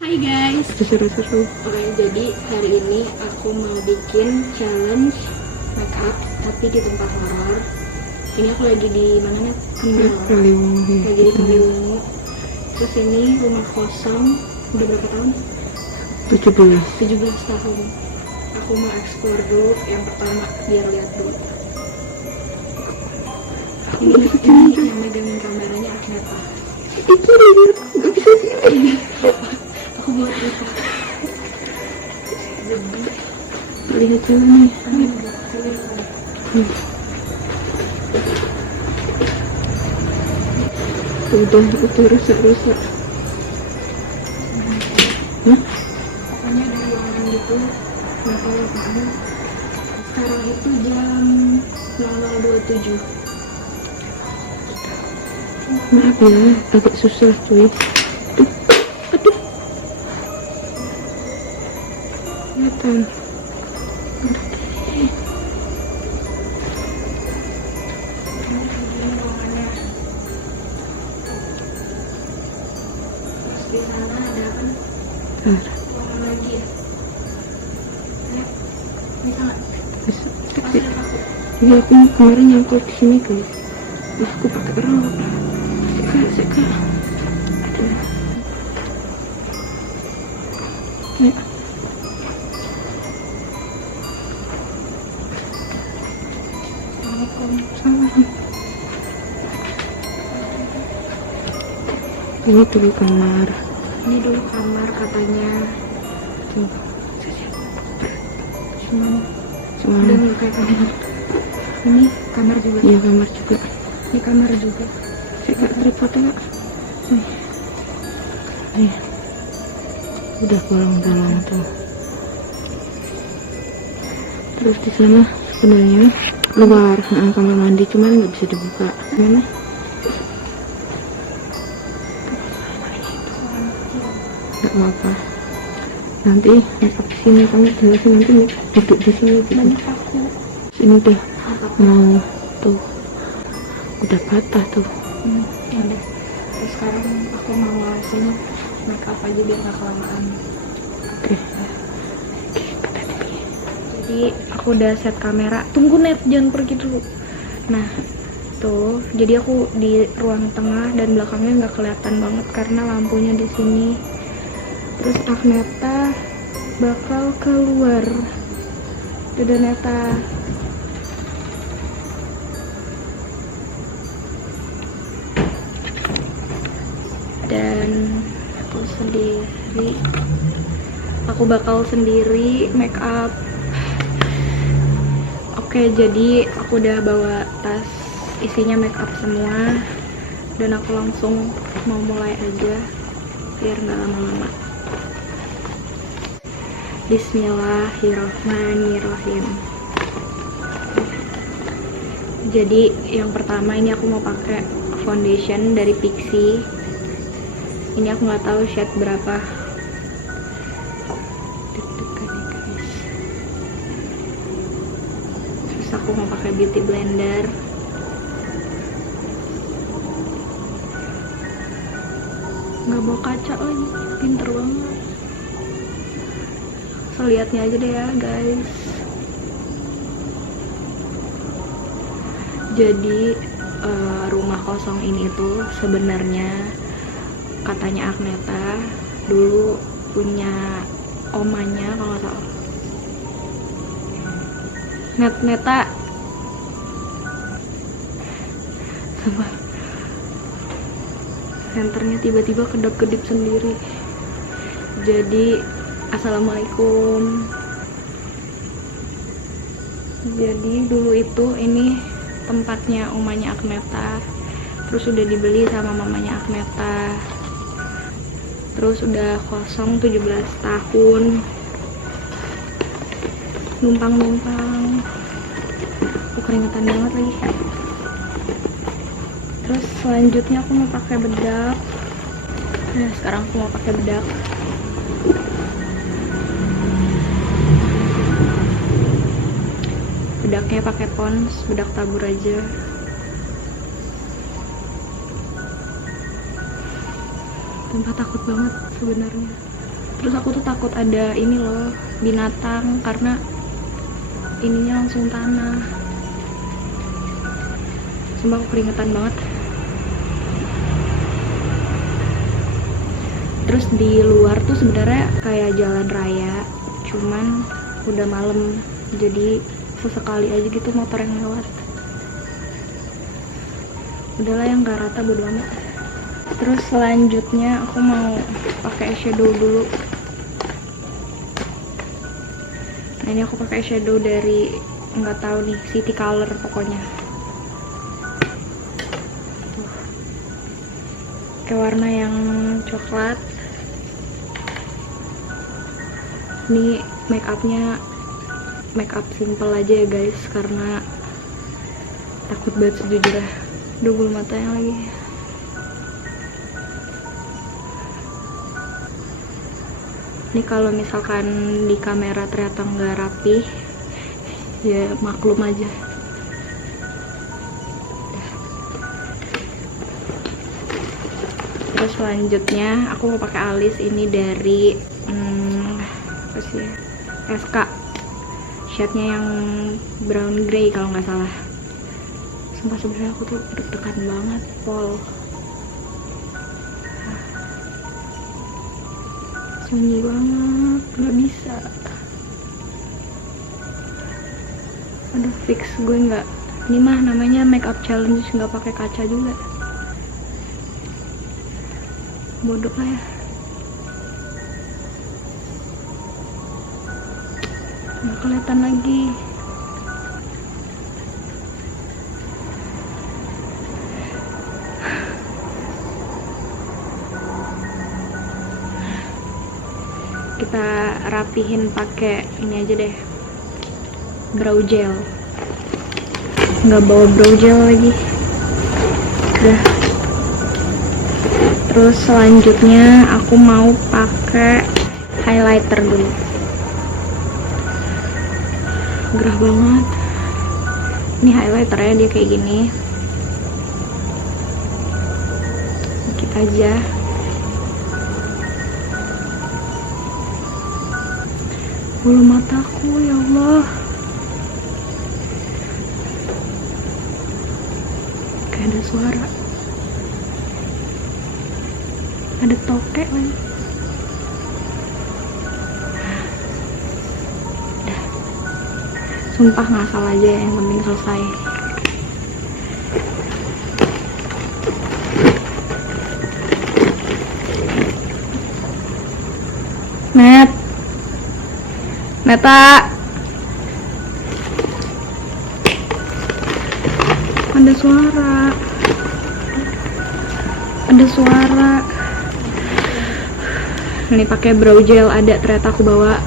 Hai guys. Seru-seru. Oke, jadi hari ini aku mau bikin challenge makeup tapi di tempat horor. Ini aku lagi di mana nih? Kaliwungu. Lagi di Kaliwungu. Terus ini rumah kosong. Udah berapa tahun? 17 tahun. Aku mau explore dulu yang pertama biar lihat dulu. Ini yang megangin kameranya Agneta. Itu lihat, nggak bisa sini. Aku buat itu. Lihat dulu nih. Udah itu rusak-rusak. Pokoknya ada ruangan gitu, nggak tahu apaan. Sekarang itu jam 00.27. Maaf ya, agak susah cuy. Aduh. Kelihatan. Di sana ada kan ruangan lagi ya. Bisa nggak? Masih aku. Iya, aku kemarin nyangkut di sini guys. Wah, aku pakai rok. Seka. Aduh. Nih. Assalamualaikum. Salam. Ini dulu kamar. Ini dulu kamar katanya. Tuh. Cuma udah nih kayak tadi. Ini kamar juga. Iya, kamar juga. Ini kamar juga. Seka tripod enggak? Nih. Udah bolong-bolong tuh. Terus di sana sebenarnya luar kamar mandi, cuman nggak bisa dibuka. Gimana? Nggak apa-apa. Nanti makeup di sini, kamu jelasin nanti duduk di sini. Banyak aku. Sini deh. Mau tuh. Udah patah tuh. Ya udah. Terus sekarang aku mau ngelasin makeup aja biar nggak kelamaan. Oke. Jadi aku udah set kamera. Tunggu Net, jangan pergi dulu. Nah, tuh. Jadi aku di ruang tengah dan belakangnya nggak kelihatan banget karena lampunya di sini. Terus Agneta bakal keluar. Dadah Neta. Dan aku bakal sendiri make up. Oke, jadi aku udah bawa tas isinya make up semua dan aku langsung mau mulai aja biar nggak lama-lama. Bismillahirrohmanirrohim. Jadi yang pertama ini aku mau pakai foundation dari Pixi. Ini aku nggak tahu shade berapa. Deg-degan nih guys. Terus aku mau pakai beauty blender. Nggak bawa kaca lagi, pinter banget. So, lihatnya aja deh ya guys. Jadi rumah kosong ini tuh sebenarnya katanya Agneta dulu punya omanya kalau nggak salah. Neta sama senternya tiba-tiba kedap-kedip sendiri. Jadi assalamualaikum. Jadi dulu itu ini tempatnya omanya Agneta, terus udah dibeli sama mamanya Agneta, terus udah kosong 17 tahun, numpang. Aku keringetan banget lagi. Terus selanjutnya aku mau pakai bedak. Nah, sekarang aku mau pakai bedak. Bedaknya pakai Pond's, bedak tabur aja. Tanpa takut banget sebenarnya. Terus aku tuh takut ada ini loh, binatang, karena ininya langsung tanah. Sumpah aku keringetan banget. Terus di luar tuh sebenarnya kayak jalan raya, cuman udah malam, jadi sesekali aja gitu motor yang lewat. Udahlah yang gak rata bodo amat. Terus selanjutnya aku mau pakai eyeshadow dulu. Nah ini aku pakai eyeshadow dari nggak tahu nih, City Color pokoknya. Tuh. Kayak warna yang coklat. Ini make up simple aja ya guys, karena takut banget sejujurnya. Duh bulu matanya lagi. Ini kalau misalkan di kamera ternyata nggak rapi, ya maklum aja. Terus selanjutnya aku mau pakai alis ini dari apa sih ya? SK. Shade-nya yang brown grey kalau nggak salah. Sumpah sebenarnya aku tuh deg-degan banget, pol. Sunyi banget, nggak bisa. Aduh, fix gue nggak. Ini mah namanya makeup challenge, nggak pakai kaca juga. Bodoh lah ya. Nggak kelihatan lagi. Kita rapihin pakai ini aja deh, brow gel. Nggak bawa brow gel lagi. Udah. Terus selanjutnya aku mau pakai highlighter dulu. Gerah banget. Ini highlighternya dia kayak gini. Dikit aja. Bulu mataku, ya Allah. Kayak ada suara. Ada tokek lagi. Udah. Sumpah ngasal aja, yang penting selesai. Neta, ada suara. Ini pakai brow gel ada, ternyata aku bawa.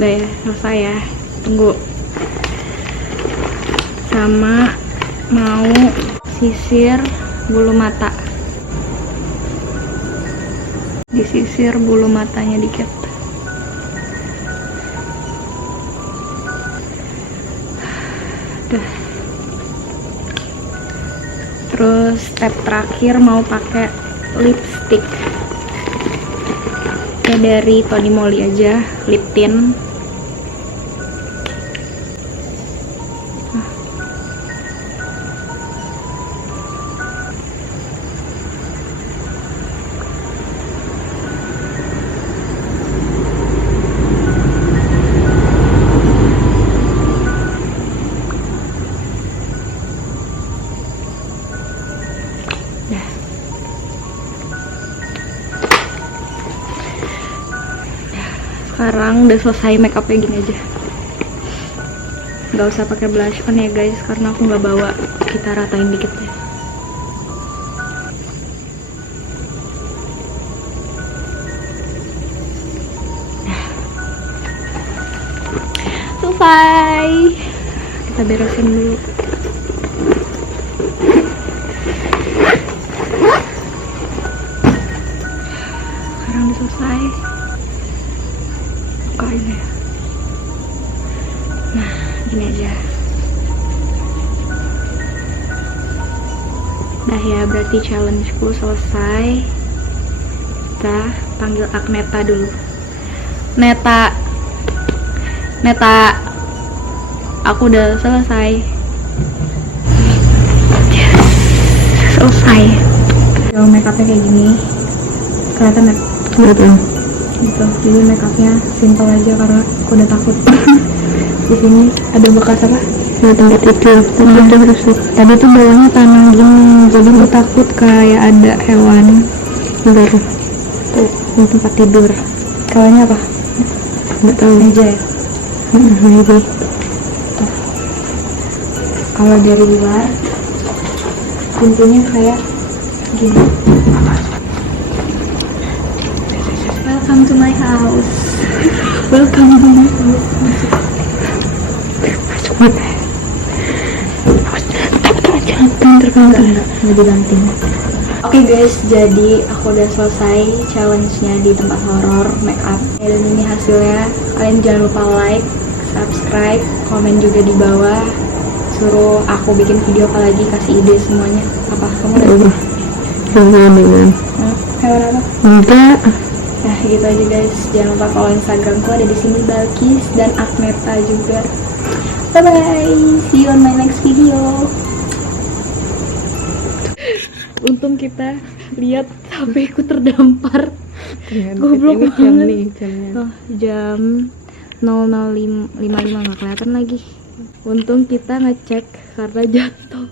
Udah ya, selesai ya. Tunggu. Sama mau sisir bulu mata. Disisir bulu matanya dikit. Udah. Terus step terakhir mau pakai lipstick. Kayak dari Tony Moly aja, lip tint. Sekarang udah selesai make upnya, gini aja. Nggak usah pakai blush on ya guys, karena aku nggak bawa. Kita ratain dikit ya. Selesai. Kita beresin dulu. Sekarang udah selesai. Nah ya, berarti challengeku selesai. Kita panggil Agneta dulu. Neta, aku udah selesai. Yes, selesai. Kalau makeupnya kayak gini, kelihatan nggak? Kelihatan. Gitu. Jadi makeupnya simple aja karena aku udah takut. Di sini ada bekas apa? Nah, tempat itu Tadi tuh bawahnya tanah gini, jadi aku takut kayak ada hewan. bentar, Tuh, ini tempat tidur. Kalau ini apa? nggak tahu. Meja ya? Maybe. Kalau dari luar, pintunya kayak gini. Welcome to my house. Welcome to my house. Masuk mana? Jangan terbangun. Nggak dibanting. Oke guys, jadi aku udah selesai challenge-nya di tempat horor makeup. Dan ini hasilnya. Kalian jangan lupa like, subscribe, komen juga di bawah. Suruh aku bikin video apa lagi, kasih ide semuanya. Apa kamu udah? Jangan. Hewan apa? Enggak. Nah gitu aja guys. Jangan lupa follow Instagramku, ada di sini Balkis dan Agneta juga. Bye bye. See you on my next video. Untung kita lihat HP ku terdampar. Goblok banget. Jamnya. Oh, jam 00.55 nggak kelihatan lagi. Untung kita ngecek karena jatuh.